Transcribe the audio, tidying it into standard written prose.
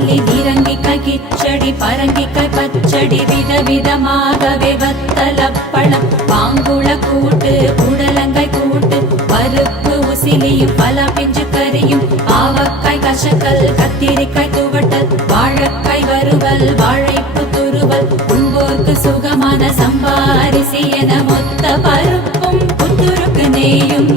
மல்லி நீரங்கிக்காய் கிச்சடி பரங்கிக்காய் பச்சடி விதவிதமாகவே வத்தலப்பழம் பாங்குள கூட்டு புடலங்காய் கூட்டு பருப்பு உசிலியும் பல பிஞ்சு கறியும் பாவக்காய் கசக்கல் கத்திரிக்காய் துவட்டல் வாழைக்காய் வறுவல் வாழைப்பு துருவல் உண்போர்க்கு சுகமான சம்பாரிசி என மொத்த பருப்பும் புத்துருக்கு நெய்யும்